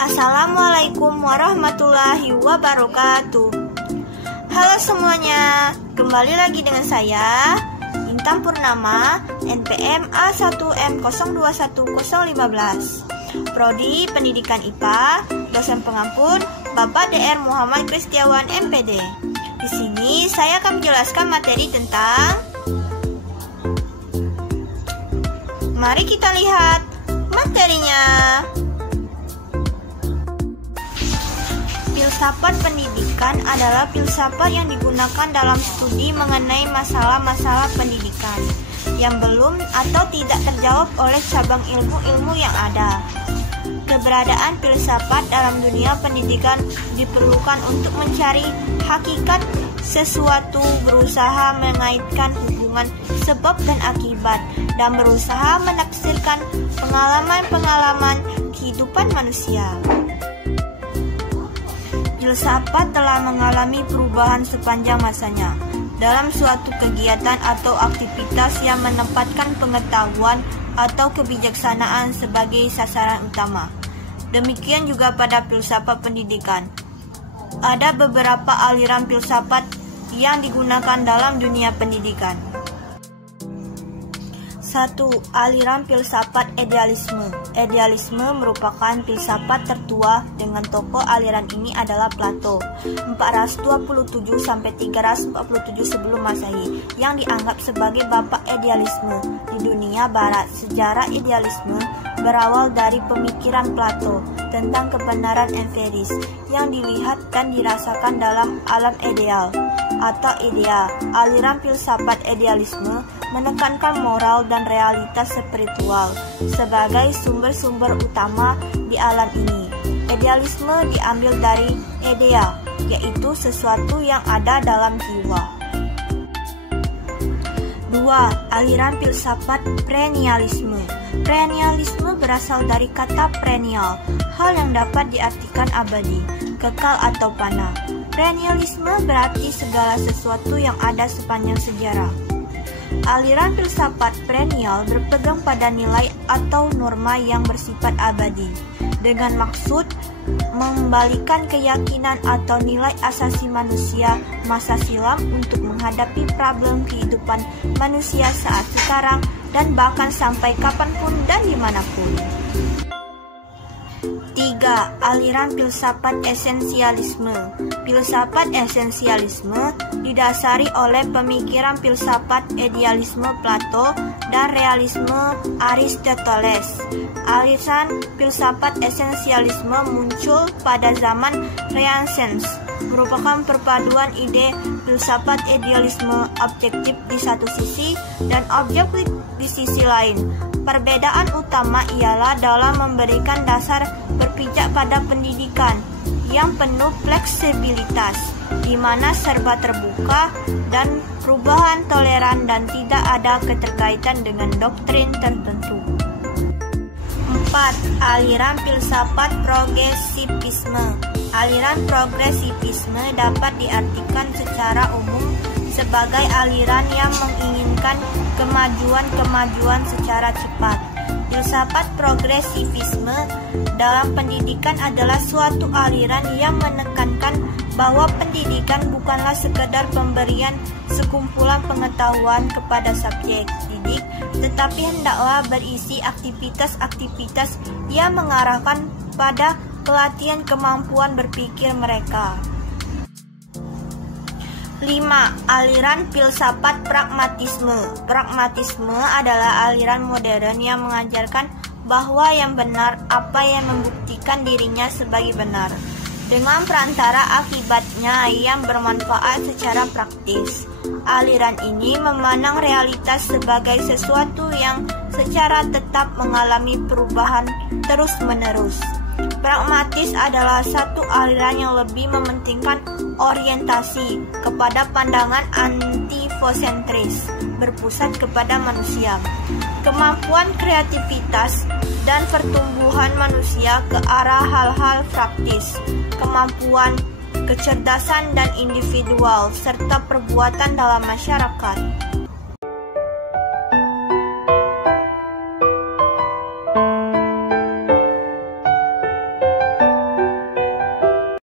Assalamualaikum warahmatullahi wabarakatuh. Halo semuanya, kembali lagi dengan saya Intan Purnama, NPM A1M021015, Prodi Pendidikan IPA, dosen pengampun Bapak Dr. Muhammad Kristiawan MPD. Di sini saya akan menjelaskan materi tentang, mari kita lihat materinya. Filsafat pendidikan adalah filsafat yang digunakan dalam studi mengenai masalah-masalah pendidikan yang belum atau tidak terjawab oleh cabang ilmu-ilmu yang ada. Keberadaan filsafat dalam dunia pendidikan diperlukan untuk mencari hakikat sesuatu, berusaha mengaitkan hubungan sebab dan akibat, dan berusaha menafsirkan pengalaman-pengalaman kehidupan manusia. Filsafat telah mengalami perubahan sepanjang masanya dalam suatu kegiatan atau aktivitas yang menempatkan pengetahuan atau kebijaksanaan sebagai sasaran utama. Demikian juga pada filsafat pendidikan. Ada beberapa aliran filsafat yang digunakan dalam dunia pendidikan. 1. Aliran filsafat idealisme. Idealisme merupakan filsafat tertua, dengan tokoh aliran ini adalah Plato 427-347 sebelum Masehi, yang dianggap sebagai bapak idealisme di dunia barat. Sejarah idealisme berawal dari pemikiran Plato tentang kebenaran empiris yang dilihat dan dirasakan dalam alam ideal atau idea. Aliran filsafat idealisme menekankan moral dan realitas spiritual sebagai sumber-sumber utama di alam ini. Idealisme diambil dari idea, yaitu sesuatu yang ada dalam jiwa. 2. Aliran filsafat perennialisme. Perennialisme berasal dari kata perennial, hal yang dapat diartikan abadi, kekal atau panah. Perennialisme berarti segala sesuatu yang ada sepanjang sejarah. Aliran filsafat perennial berpegang pada nilai atau norma yang bersifat abadi, dengan maksud mengembalikan keyakinan atau nilai asasi manusia masa silam untuk menghadapi problem kehidupan manusia saat sekarang dan bahkan sampai kapanpun dan dimanapun. 3. Aliran filsafat esensialisme. Filsafat esensialisme didasari oleh pemikiran filsafat idealisme Plato dan realisme Aristoteles. Aliran filsafat esensialisme muncul pada zaman Renaissance, merupakan perpaduan ide filsafat idealisme objektif di satu sisi dan objektif di sisi lain. Perbedaan utama ialah dalam memberikan dasar berpijak pada pendidikan yang penuh fleksibilitas, di mana serba terbuka dan perubahan toleran dan tidak ada keterkaitan dengan doktrin tertentu. 4. Aliran filsafat progresivisme. Aliran progresivisme dapat diartikan secara umum sebagai aliran yang menginginkan kemajuan secara cepat. Filsafat progresivisme dalam pendidikan adalah suatu aliran yang menekankan bahwa pendidikan bukanlah sekedar pemberian sekumpulan pengetahuan kepada subjek didik, tetapi hendaklah berisi aktivitas-aktivitas yang mengarahkan pada pelatihan kemampuan berpikir mereka. 5. Aliran filsafat pragmatisme. Pragmatisme adalah aliran modern yang mengajarkan bahwa yang benar apa yang membuktikan dirinya sebagai benar, dengan perantara akibatnya yang bermanfaat secara praktis. Aliran ini memandang realitas sebagai sesuatu yang secara tetap mengalami perubahan terus-menerus. Pragmatis adalah satu aliran yang lebih mementingkan orientasi kepada pandangan antisentris, berpusat kepada manusia, kemampuan kreativitas dan pertumbuhan manusia ke arah hal-hal praktis, kemampuan kecerdasan dan individual, serta perbuatan dalam masyarakat.